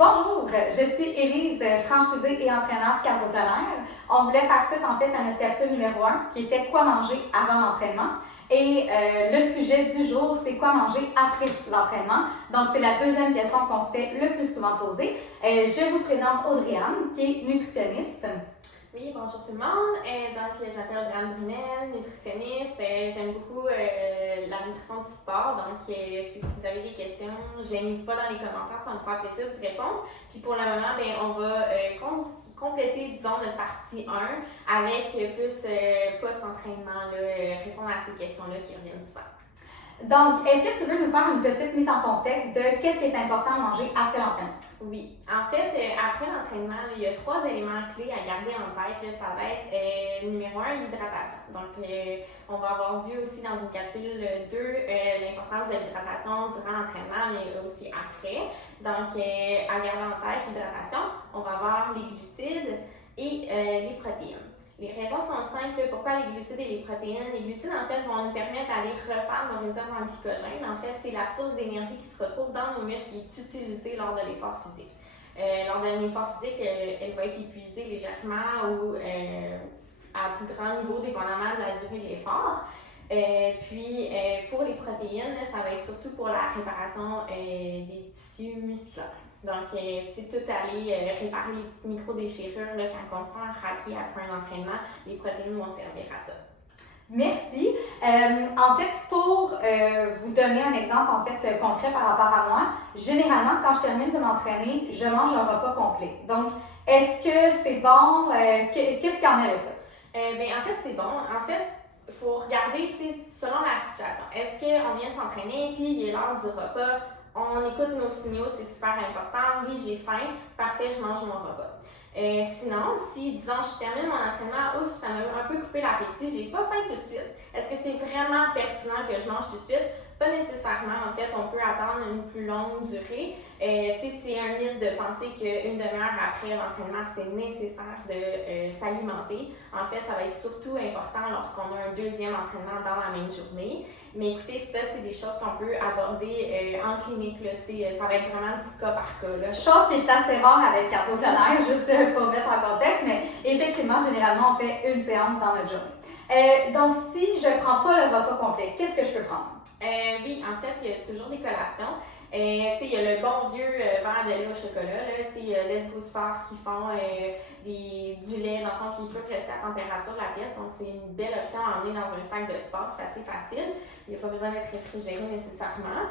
Bonjour, je suis Élise, franchisée et entraîneur cardio-planaire. On voulait faire suite en fait à notre capsule numéro 1 qui était quoi manger avant l'entraînement. Et le sujet du jour, c'est quoi manger après l'entraînement. Donc, c'est la deuxième question qu'on se fait le plus souvent poser. Je vous présente Audrey-Anne, qui est nutritionniste. Oui, bonjour tout le monde. Donc, je m'appelle Audrey-Anne Brunel, nutritionniste. J'aime beaucoup la nutrition du sport. Donc, si vous avez des questions, gênez-vous pas dans les commentaires, ça va me faire plaisir d'y répondre. Puis pour le moment, on va compléter, disons, notre partie 1 avec plus post-entraînement, répondre à ces questions-là qui reviennent souvent. Donc, est-ce que tu veux nous faire une petite mise en contexte de qu'est-ce qui est important à manger après l'entraînement? Oui. En fait, après l'entraînement, il y a 3 éléments clés à garder en tête. Ça va être numéro 1, l'hydratation. Donc, on va avoir vu aussi dans une capsule 2 l'importance de l'hydratation durant l'entraînement, mais aussi après. Donc, à garder en tête l'hydratation, on va avoir les glucides et les protéines. Les raisons sont simples. Pourquoi les glucides et les protéines? Les glucides, en fait, vont nous permettre d'aller refaire nos réserves en glycogène. En fait, c'est la source d'énergie qui se retrouve dans nos muscles et est utilisée lors de l'effort physique. Lors d'un effort physique, elle va être épuisée légèrement ou à plus grand niveau, dépendamment de la durée de l'effort. Pour les protéines, ça va être surtout pour la réparation des tissus musculaires. Donc, tout aller réparer les petites micro-déchirures quand on se sent raqué après un entraînement, les protéines vont servir à ça. Merci. En fait, pour vous donner un exemple concret par rapport à moi, généralement, quand je termine de m'entraîner, je mange un repas complet. Donc, est-ce que c'est bon? Qu'est-ce qu'il y en a avec ça? En fait, c'est bon. En fait, il faut regarder selon la situation. Est-ce qu'on vient de s'entraîner puis il est l'heure du repas? On écoute nos signaux, c'est super important. Oui, j'ai faim, parfait, je mange mon repas. Sinon, si, disons, je termine mon entraînement, ouf, ça m'a un peu coupé l'appétit, j'ai pas faim tout de suite. Est-ce que c'est vraiment pertinent que je mange tout de suite? Pas nécessairement. En fait, on peut attendre une plus longue durée. C'est un mythe de penser qu'une demi-heure après l'entraînement, c'est nécessaire de s'alimenter. En fait, ça va être surtout important lorsqu'on a un deuxième entraînement dans la même journée. Mais écoutez, ça, c'est des choses qu'on peut aborder en clinique. Ça va être vraiment du cas par cas. Chose qui est assez rare avec cardio-planaire, juste pour mettre en contexte, mais effectivement, généralement, on fait une séance dans notre journée. Donc, si je ne prends pas le repas complet, qu'est-ce que je peux prendre? Oui, en fait, il y a toujours des collations. Il y a le bon vieux verre de lait au chocolat. Let's Go Sport qui font du lait, dans le fond, qui peut rester à température de la pièce. Donc, c'est une belle option à emmener dans un sac de sport. C'est assez facile. Il n'y a pas besoin d'être réfrigéré nécessairement.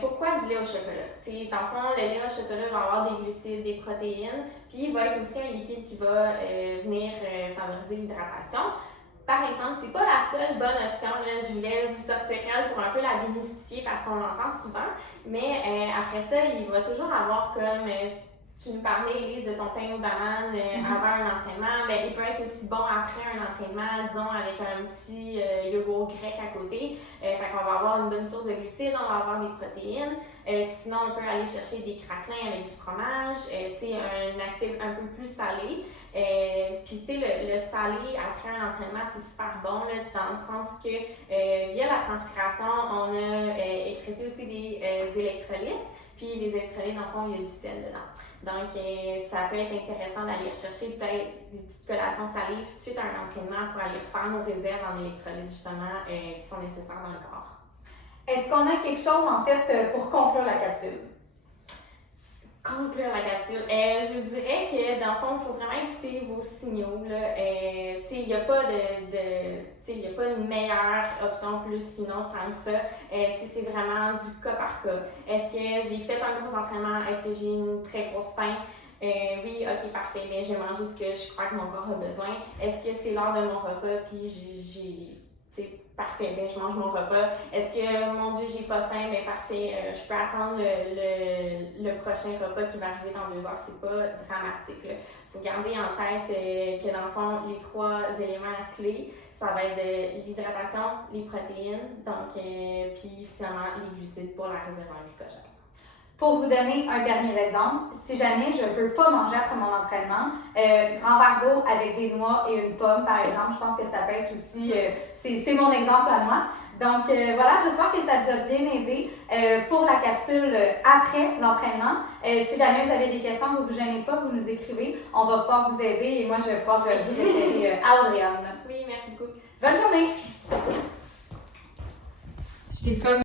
Pourquoi du lait au chocolat? Dans le fond, le lait au chocolat va avoir des glucides, des protéines, puis il va être aussi un liquide qui va venir favoriser l'hydratation. Par exemple, c'est pas la seule bonne option. Je voulais vous sortir elle pour un peu la démystifier parce qu'on l'entend souvent. Mais après ça, il va toujours avoir comme tu nous parlais, Élise, de ton pain aux bananes avant un entraînement. Il peut être aussi bon après un entraînement, disons, avec un petit yogourt grec à côté. Fait qu'on va avoir une bonne source de glucides, on va avoir des protéines. Sinon, on peut aller chercher des craquelins avec du fromage, un aspect un peu plus salé. Le salé après un entraînement, c'est super bon dans le sens que via la transpiration, on a excrété aussi des électrolytes. Puis les électrolytes, dans le fond, il y a du sel dedans. Donc, ça peut être intéressant d'aller chercher peut-être des petites collations salées suite à un entraînement pour aller refaire nos réserves en électrolytes, justement, qui sont nécessaires dans le corps. Est-ce qu'on a quelque chose, en fait, pour conclure la capsule? Conclure la capsule. Je vous dirais que, dans le fond, il faut vraiment écouter vos signaux. Il n'y a pas il n'y a pas une meilleure option plus qu'une autre tant que ça. C'est vraiment du cas par cas. Est-ce que j'ai fait un gros entraînement? Est-ce que j'ai une très grosse faim? Oui, ok, parfait, mais je vais manger ce que je crois que mon corps a besoin. Est-ce que c'est l'heure de mon repas puis parfait, je mange mon repas. Est-ce que, mon Dieu, j'ai pas faim? Parfait, je peux attendre le prochain repas qui va arriver dans 2 heures. C'est pas dramatique. Il faut garder en tête que, dans le fond, les 3 éléments clés, ça va être de l'hydratation, les protéines, donc, puis finalement, les glucides pour la réserve en glycogène. Pour vous donner un dernier exemple, si jamais je ne veux pas manger après mon entraînement, grand verre d'eau avec des noix et une pomme, par exemple, je pense que ça peut être aussi, c'est mon exemple à moi. Donc voilà, j'espère que ça vous a bien aidé pour la capsule après l'entraînement. Si jamais vous avez des questions, vous ne vous gênez pas, vous nous écrivez. On va pouvoir vous aider et moi, je vais pouvoir vous référer à Audriane. Oui, merci beaucoup. Bonne journée! Je t'ai comme